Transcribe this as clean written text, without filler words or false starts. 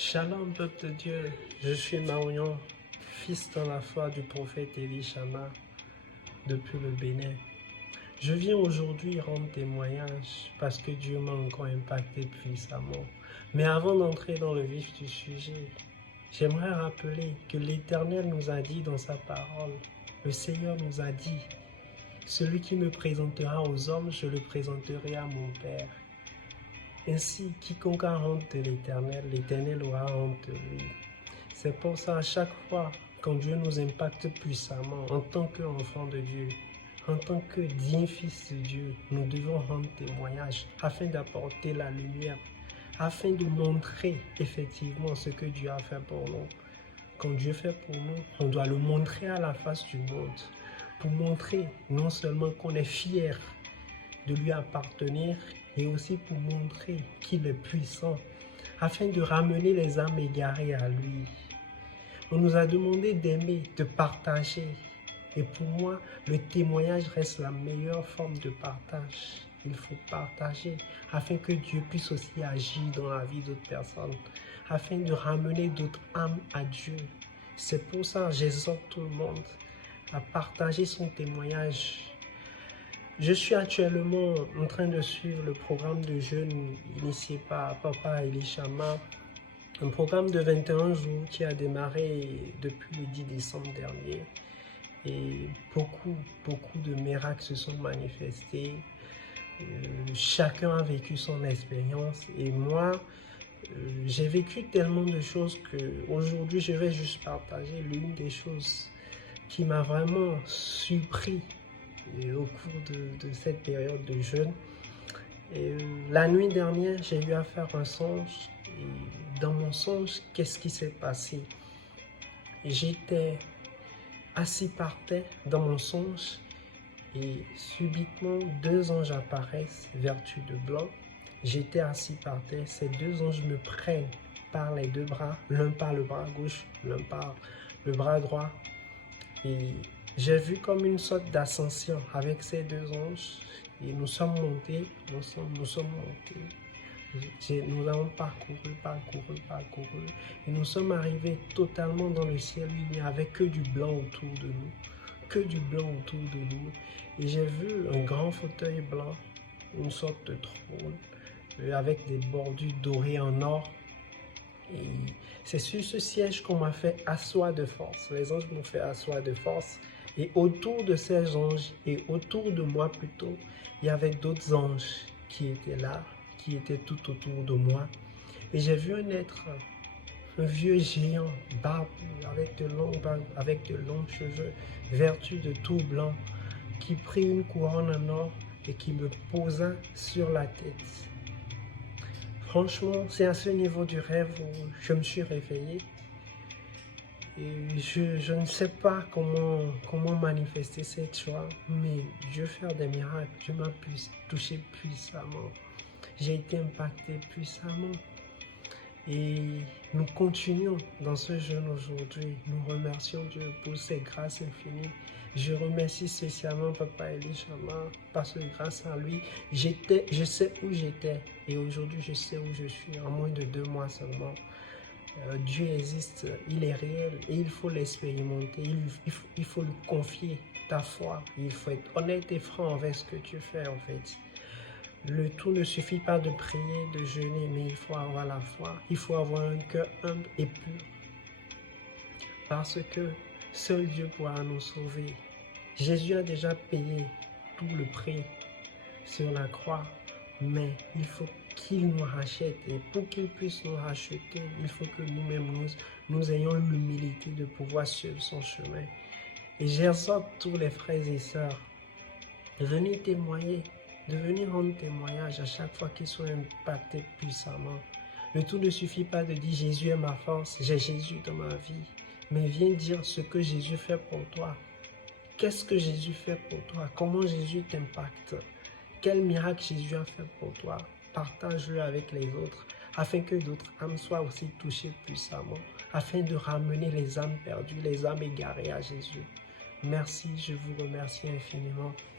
Shalom, peuple de Dieu, je suis Marion, fils dans la foi du prophète Élie Chama, depuis le Bénin. Je viens aujourd'hui rendre témoignage parce que Dieu m'a encore impacté puissamment. Mais avant d'entrer dans le vif du sujet, j'aimerais rappeler que l'Éternel nous a dit dans sa parole, le Seigneur nous a dit, celui qui me présentera aux hommes, je le présenterai à mon Père. Ainsi, quiconque a honte de l'Éternel, l'Éternel aura honte de lui. C'est pour ça, à chaque fois, quand Dieu nous impacte puissamment, en tant qu'enfants de Dieu, en tant que digne fils de Dieu, nous devons rendre témoignage afin d'apporter la lumière, afin de montrer effectivement ce que Dieu a fait pour nous. Quand Dieu fait pour nous, on doit le montrer à la face du monde, pour montrer non seulement qu'on est fier de lui appartenir, et aussi pour montrer qu'il est puissant, afin de ramener les âmes égarées à lui. On nous a demandé d'aimer, de partager. Et pour moi, le témoignage reste la meilleure forme de partage. Il faut partager afin que Dieu puisse aussi agir dans la vie d'autres personnes, afin de ramener d'autres âmes à Dieu. C'est pour ça que j'exhorte tout le monde à partager son témoignage. Je suis actuellement en train de suivre le programme de jeûne initié par Papa Élie Chama, un programme de 21 jours qui a démarré depuis le 10 décembre dernier. Et beaucoup de miracles se sont manifestés. Chacun a vécu son expérience et moi, j'ai vécu tellement de choses qu'aujourd'hui, je vais juste partager l'une des choses qui m'a vraiment surpris au cours de cette période de jeûne. La nuit dernière, j'ai eu à faire un songe. Et dans mon songe, qu'est-ce qui s'est passé? J'étais assis par terre dans mon songe et subitement, deux anges apparaissent vêtus de blanc. J'étais assis par terre, ces deux anges me prennent par les deux bras, l'un par le bras gauche, l'un par le bras droit. Et j'ai vu comme une sorte d'ascension avec ces deux anges et nous sommes montés, nous avons parcouru et nous sommes arrivés totalement dans le ciel. Il n'y avait que du blanc autour de nous, et j'ai vu un grand fauteuil blanc, une sorte de trône avec des bordures dorées en or. Et c'est sur ce siège qu'on m'a fait asseoir de force. Les anges m'ont fait asseoir de force. Et autour de ces anges, et autour de moi plutôt, il y avait d'autres anges qui étaient là, qui étaient tout autour de moi. Et j'ai vu un être, un vieux géant, barbu, avec de longs cheveux, vêtu de tout blanc, qui prit une couronne en or et qui me posa sur la tête. Franchement, c'est à ce niveau du rêve où je me suis réveillé. Et je ne sais pas comment manifester cette joie, mais Dieu fait des miracles. Dieu m'a touché puissamment. J'ai été impacté puissamment. Et nous continuons dans ce jeûne aujourd'hui. Nous remercions Dieu pour ses grâces infinies. Je remercie spécialement Papa Élie Chama parce que grâce à lui, je sais où j'étais et aujourd'hui je sais où je suis en moins de 2 mois seulement. Dieu existe, il est réel et il faut l'expérimenter, il faut lui confier ta foi, il faut être honnête et franc avec ce que tu fais en fait. Le tout ne suffit pas de prier, de jeûner, mais il faut avoir la foi, il faut avoir un cœur humble et pur. Parce que seul Dieu pourra nous sauver. Jésus a déjà payé tout le prix sur la croix, mais il faut qu'il nous rachète. Et pour qu'il puisse nous racheter, il faut que nous-mêmes, nous ayons l'humilité de pouvoir suivre son chemin. Et j'exhorte tous les frères et sœurs de venir témoigner, de venir rendre témoignage à chaque fois qu'ils sont impactés puissamment. Le tout ne suffit pas de dire Jésus est ma force, j'ai Jésus dans ma vie, mais viens dire ce que Jésus fait pour toi. Qu'est-ce que Jésus fait pour toi? Comment Jésus t'impacte? Quel miracle Jésus a fait pour toi? Partage-le avec les autres, afin que d'autres âmes soient aussi touchées puissamment, afin de ramener les âmes perdues, les âmes égarées à Jésus. Merci, je vous remercie infiniment.